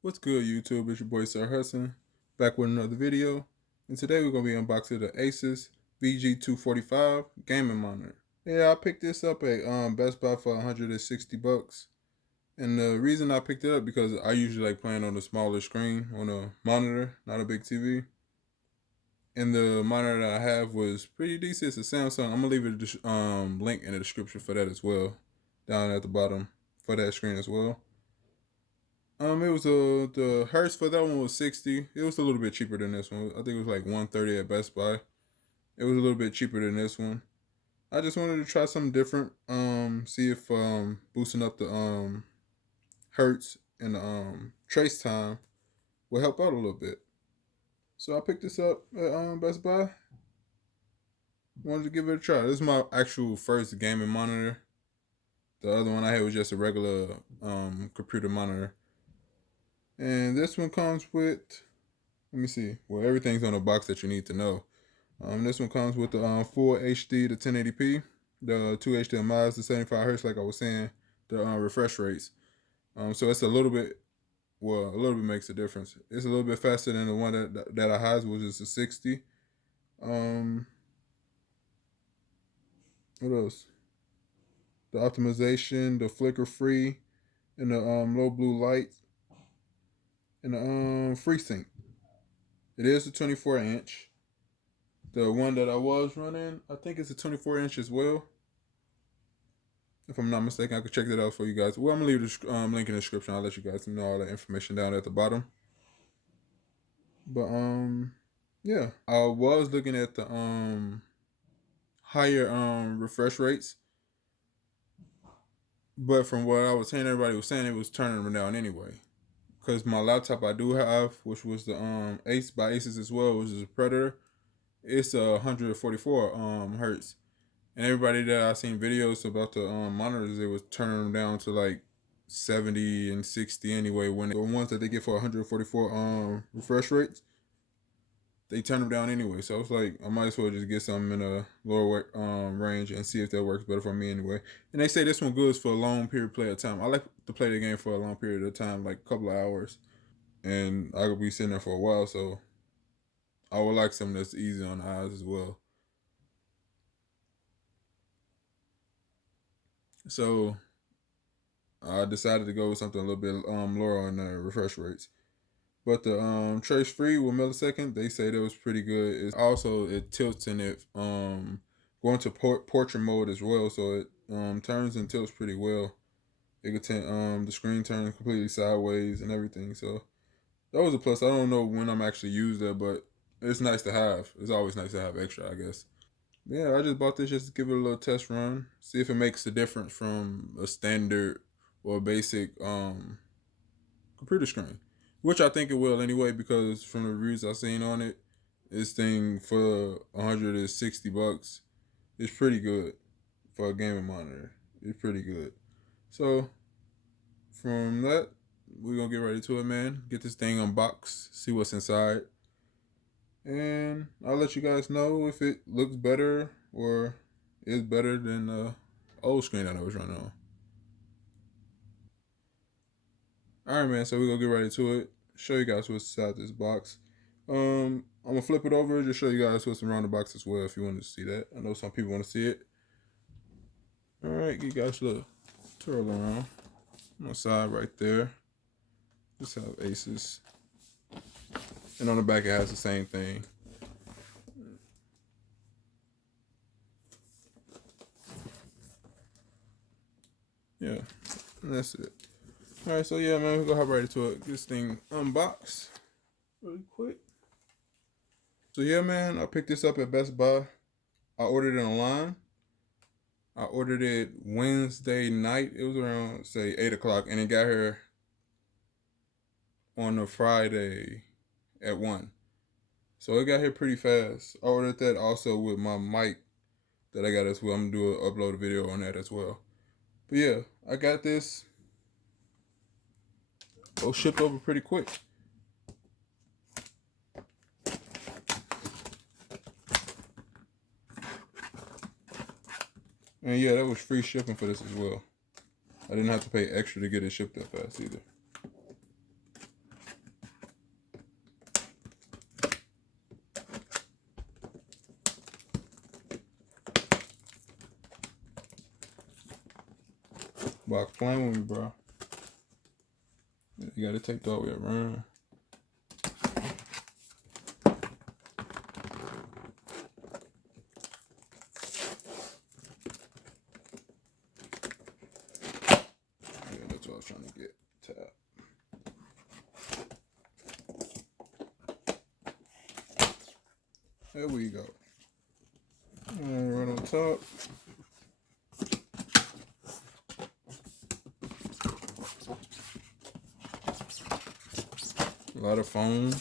What's good, YouTube? It's your boy Sir Hudson, back with another video. And today we're going to be unboxing the ASUS VG245 gaming monitor. Yeah, I picked this up at Best Buy for 160 bucks. And the reason I picked it up because I usually like playing on a smaller screen on a monitor, not a big TV. And the monitor that I have was pretty decent. It's a Samsung. I'm going to leave a link in the description for that as well, down at the bottom for that screen as well. It was the Hertz for that one was 60. It was a little bit cheaper than this one. I think it was like 130 at Best Buy. It was a little bit cheaper than this one. I just wanted to try something different. See if boosting up the Hertz and the trace time will help out a little bit. So I picked this up at Best Buy. Wanted to give it a try. This is my actual first gaming monitor. The other one I had was just a regular computer monitor. And this one comes with, let me see. Well, everything's on the box that you need to know. This one comes with the full HD to 1080p, the 2 HDMIs, the 75 Hz, like I was saying, the refresh rates. So it's a little bit makes a difference. It's a little bit faster than the one that I had, which is a 60. What else? The optimization, the flicker free, and the low blue light, and the FreeSync. It is a 24-inch. The one that I was running, I think it's a 24-inch as well. If I'm not mistaken, I could check that out for you guys. Well, I'm going to leave the link in the description. I'll let you guys know all the information down at the bottom. But, yeah. I was looking at the higher refresh rates. But from what I was hearing, everybody was saying it was turning them down anyway. Because my laptop I do have, which was the Ace by ASUS as well, which is a Predator, it's 144 hertz. And everybody that I seen videos about the monitors, they was turning them down to like 70 and 60 anyway. When the ones that they get for 144 refresh rates, they turn them down anyway. So I was like, I might as well just get something in a lower range and see if that works better for me anyway. And they say this one good for a long period play of time. I like to play the game for a long period of time, like a couple of hours. And I could be sitting there for a while, so I would like something that's easy on the eyes as well. So I decided to go with something a little bit lower on the refresh rates. But the trace free with millisecond, they say that was pretty good. It's also it tilts and it going to portrait mode as well, so it turns and tilts pretty well. It could the screen turns completely sideways and everything. So that was a plus. I don't know when I'm actually used it, but it's nice to have. It's always nice to have extra, I guess. Yeah, I just bought this just to give it a little test run, see if it makes a difference from a standard or basic computer screen, which I think it will anyway, because from the reviews I've seen on it, this thing for 160 bucks is pretty good for a gaming monitor. It's pretty good. So from that, we're gonna get ready to it, man. Get this thing unboxed, see what's inside, and I'll let you guys know if it looks better or is better than the old screen that I was running on. All right, man. So we're gonna get ready to it. Show you guys what's inside this box. I'm gonna flip it over, just show you guys what's around the box as well if you want to see that. I know some people want to see it. All right, you guys look, twirl around on the side right there. Just have ASUS, and on the back it has the same thing. Yeah, and that's it. All right, so yeah, man, we're gonna hop right into it. Get this thing unboxed really quick. So yeah, man, I picked this up at Best Buy. I ordered it online. I ordered it Wednesday night. It was around, say, 8 o'clock, and it got here on a Friday at 1. So it got here pretty fast. I ordered that also with my mic that I got as well. I'm going to upload a video on that as well. But yeah, I got this. It was shipped over pretty quick. And yeah, that was free shipping for this as well. I didn't have to pay extra to get it shipped that fast either. Box playing with me, bro. You gotta take that all the way around. Yeah, that's what I was trying to get. Tap. There we go. And right on top. A lot of foam.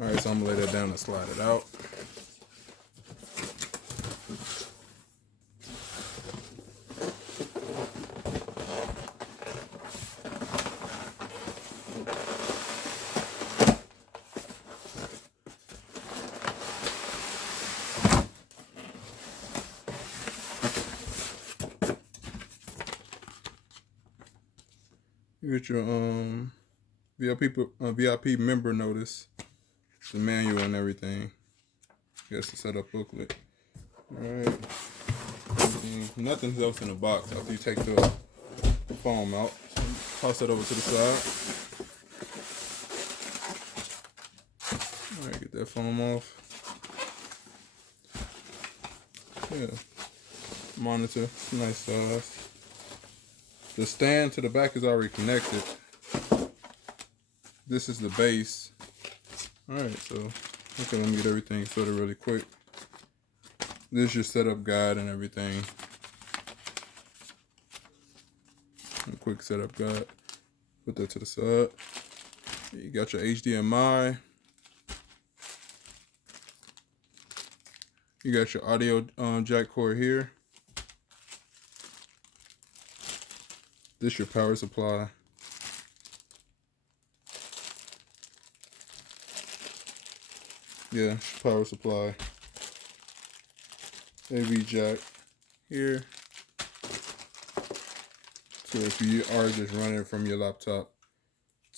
Alright, so I'm gonna lay that down and slide it out. You get your VIP member notice, the manual and everything. Guess the setup booklet. Alright. Nothing else in the box after you take the foam out. So toss that over to the side. Alright, get that foam off. Yeah. Monitor, nice size. The stand to the back is already connected. This is the base. Alright, so okay, let me get everything sorted really quick. This is your setup guide and everything. A quick setup guide. Put that to the side. You got your HDMI. You got your audio jack cord here. This your power supply. Yeah, power supply. AV jack here. So if you are just running from your laptop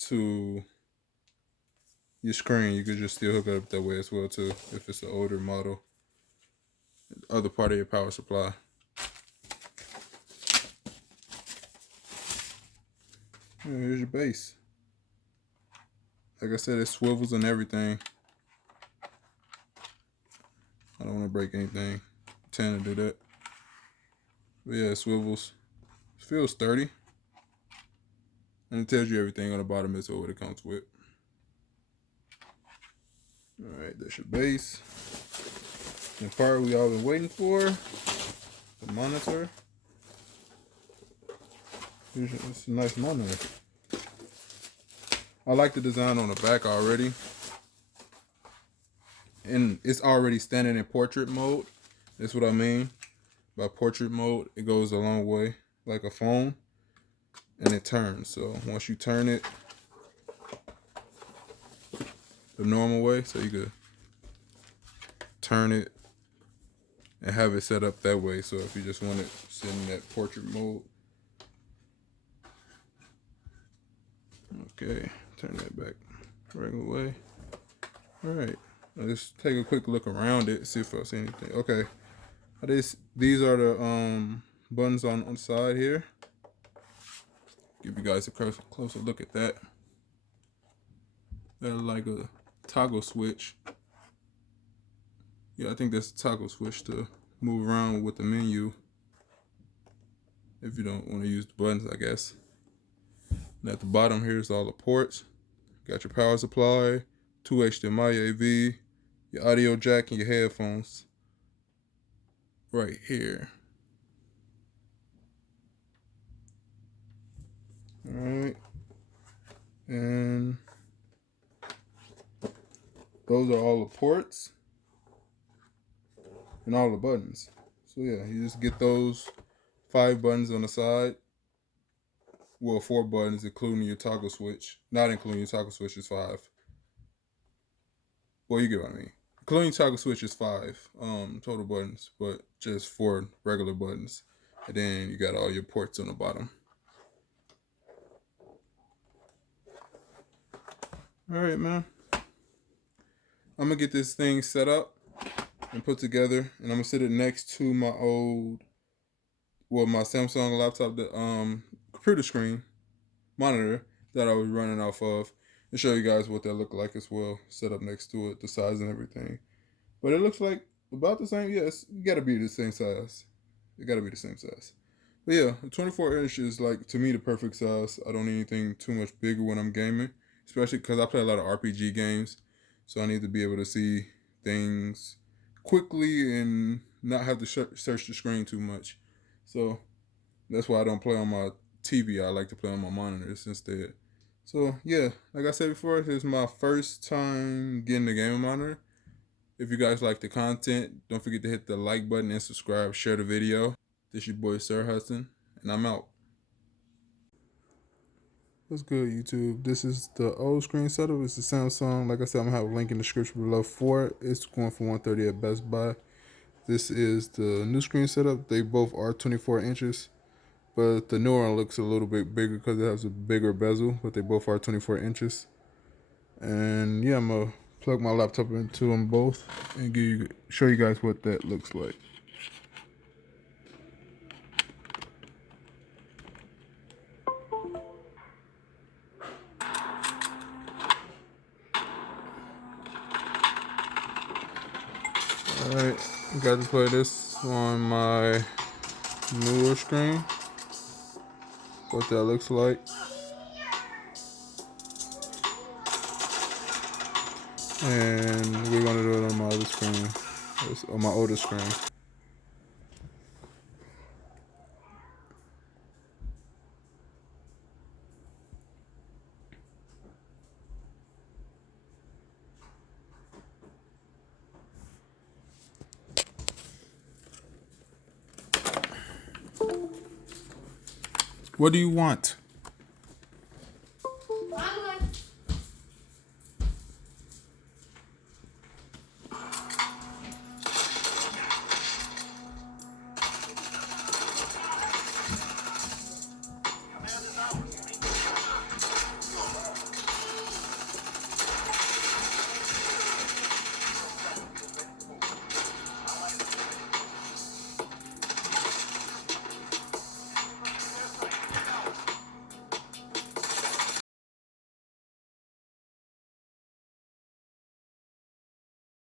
to your screen, you could just still hook it up that way as well too, if it's an older model. The other part of your power supply. And here's your base. Like I said, it swivels and everything. I don't want to break anything. I tend to do that. But yeah, it swivels. It feels sturdy. And it tells you everything on the bottom is what it comes with. Alright, that's your base. And the part we all been waiting for, the monitor. It's a nice monitor. I like the design on the back already. And it's already standing in portrait mode. That's what I mean. By portrait mode, it goes a long way, like a phone. And it turns. So once you turn it the normal way, so you could turn it and have it set up that way. So if you just want it set in that portrait mode. Okay, turn that back regular way. Alright, let's take a quick look around it, see if I see anything. Okay, these are the buttons on the side here. Give you guys a closer look at that. They're like a toggle switch. Yeah, I think that's a toggle switch to move around with the menu. If you don't want to use the buttons, I guess. And at the bottom here is all the ports. Got your power supply, 2 HDMI AV, your audio jack, and your headphones. Right here. Alright. And those are all the ports and all the buttons. So yeah, you just get those 5 buttons on the side. Well, 4 buttons, including your toggle switch. Not including your toggle switch is 5. Well, you get what I mean. Including toggle switch is 5 total buttons, but just 4 regular buttons. And then you got all your ports on the bottom. Alright, man. I'm gonna get this thing set up. and put together, and I'm gonna sit it next to my my Samsung laptop, the computer screen monitor that I was running off of, and show you guys what that look like as well, set up next to it, the size and everything. But it looks like about the same. Yes, you gotta be the same size. It gotta be the same size. But yeah, 24 inch is like to me the perfect size. I don't need anything too much bigger when I'm gaming, especially because I play a lot of RPG games, so I need to be able to see things quickly and not have to search the screen too much. So that's why I don't play on my TV. I like to play on my monitors instead. So yeah, like I said before, this is my first time getting a gaming monitor. If you guys like the content, don't forget to hit the like button and subscribe. Share the video. This your boy Sir Hudson, and I'm out. What's good, YouTube? This is the old screen setup. It's the Samsung. Like I said, I'm gonna have a link in the description below for it. It's going for $130 at Best Buy. This is the new screen setup. They both are 24 inches, but the newer one looks a little bit bigger because it has a bigger bezel. But they both are 24 inches. And yeah, I'm gonna plug my laptop into them both and show you guys what that looks like. Alright, got to play this on my newer screen. What that looks like. And we're gonna do it on my other screen. It's on my older screen. What do you want?